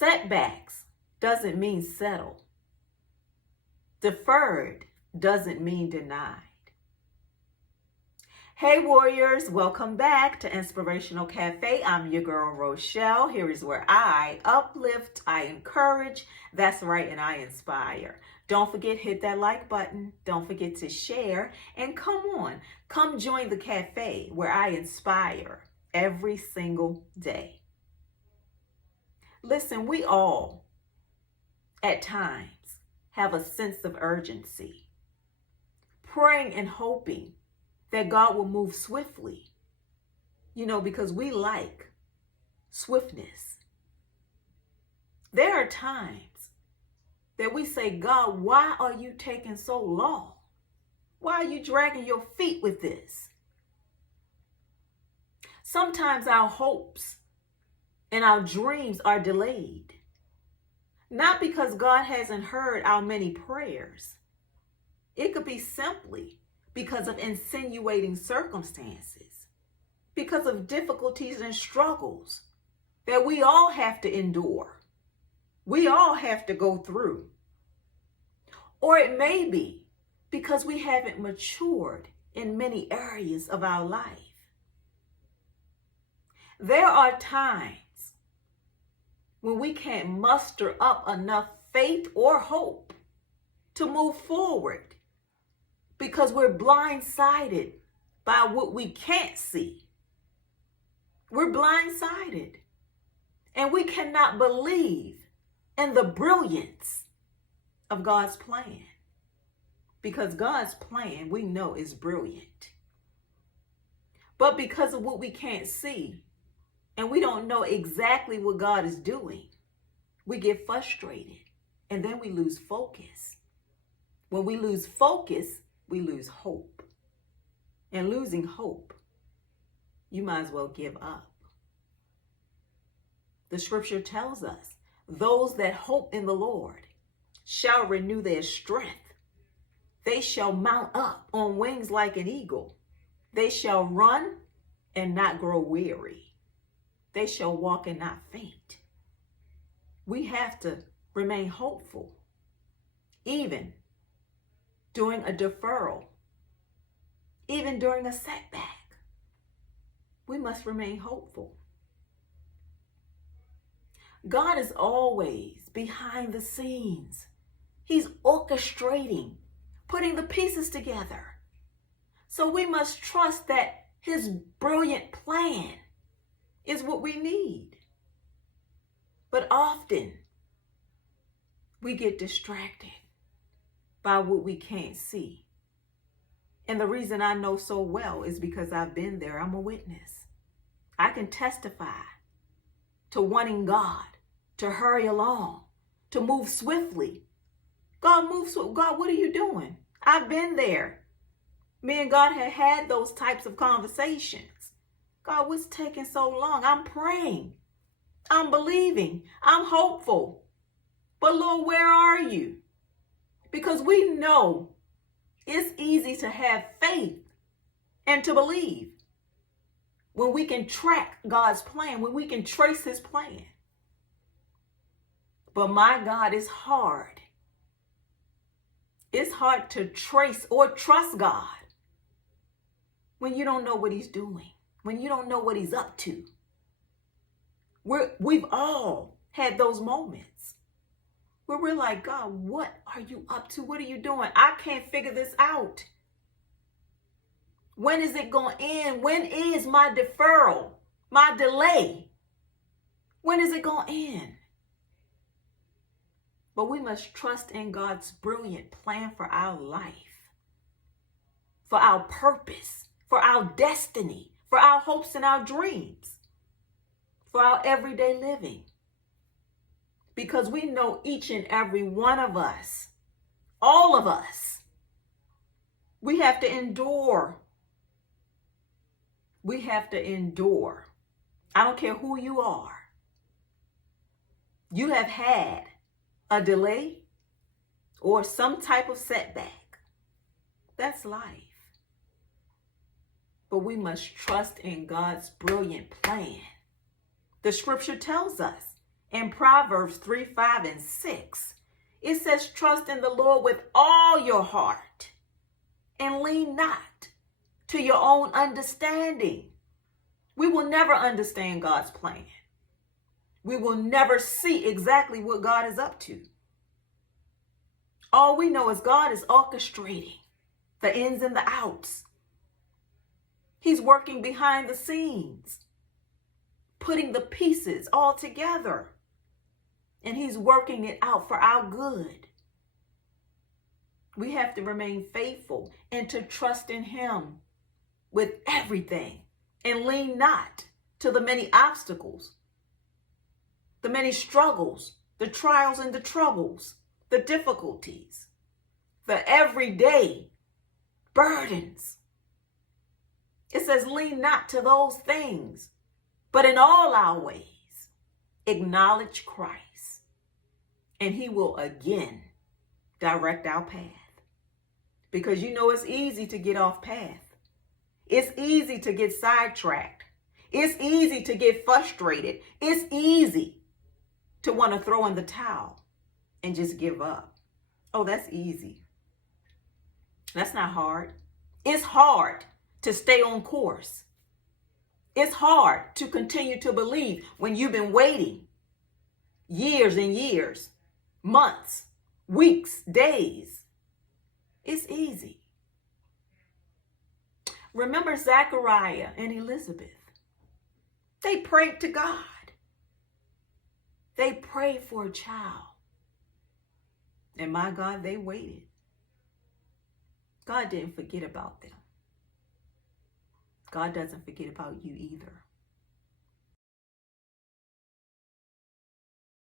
Setbacks doesn't mean settle. Deferred doesn't mean denied. Hey warriors, welcome back to Inspirational Cafe. I'm your girl Rochelle. Here is where I uplift, I encourage, that's right, and I inspire. Don't forget, hit that like button. Don't forget to share. And come join the cafe where I inspire every single day. Listen, we all, at times, have a sense of urgency, praying and hoping that God will move swiftly, because we like swiftness. There are times that we say, God, why are you taking so long? Why are you dragging your feet with this? Sometimes our hopes and our dreams are delayed, not because God hasn't heard our many prayers. It could be simply because of insinuating circumstances, because of difficulties and struggles that we all have to endure. We all have to go through. Or it may be because we haven't matured in many areas of our life. There are times when we can't muster up enough faith or hope to move forward because we're blindsided by what we can't see. We're blindsided, and we cannot believe in the brilliance of God's plan, because God's plan, we know, is brilliant. But because of what we can't see, and we don't know exactly what God is doing, we get frustrated, and then we lose focus. When we lose focus, we lose hope. And losing hope, you might as well give up. The scripture tells us, those that hope in the Lord shall renew their strength. They shall mount up on wings like an eagle. They shall run and not grow weary. They shall walk and not faint. We have to remain hopeful, even during a deferral, even during a setback. We must remain hopeful. God is always behind the scenes. He's orchestrating, putting the pieces together. So we must trust that his brilliant plan is what we need. But often we get distracted by what we can't see. And the reason I know so well is because I've been there. I'm a witness. I can testify to wanting God to hurry along, to move swiftly. God, move swiftly. God, what are you doing? I've been there. Me and God had those types of conversations. God, what's taking so long? I'm praying. I'm believing. I'm hopeful. But Lord, where are you? Because we know it's easy to have faith and to believe when we can track God's plan, when we can trace his plan. But my God, it's hard. It's hard to trace or trust God when you don't know what he's doing, when you don't know what he's up to. We've all had those moments where we're like, God, what are you up to? What are you doing? I can't figure this out. When is it going to end? When is my deferral, my delay? When is it going to end? But we must trust in God's brilliant plan for our life, for our purpose, for our destiny, for our hopes and our dreams, for our everyday living. Because we know each and every one of us, all of us, we have to endure. We have to endure. I don't care who you are. You have had a delay or some type of setback. That's life. But we must trust in God's brilliant plan. The scripture tells us In Proverbs 3, 5, and 6, it says, trust in the Lord with all your heart and lean not to your own understanding. We will never understand God's plan. We will never see exactly what God is up to. All we know is God is orchestrating the ins and the outs. He's working behind the scenes, putting the pieces all together. And he's working it out for our good. We have to remain faithful and to trust in him with everything and lean not to the many obstacles, the many struggles, the trials and the troubles, the difficulties, the everyday burdens. It says, lean not to those things, but in all our ways, acknowledge Christ, and he will again direct our path. Because you know it's easy to get off path. It's easy to get sidetracked. It's easy to get frustrated. It's easy to want to throw in the towel and just give up. Oh, that's easy. That's not hard. It's hard to stay on course. It's hard to continue to believe when you've been waiting years and years, months, weeks, days. It's easy. Remember Zachariah and Elizabeth. They prayed to God. They prayed for a child. And my God, they waited. God didn't forget about them. God doesn't forget about you either.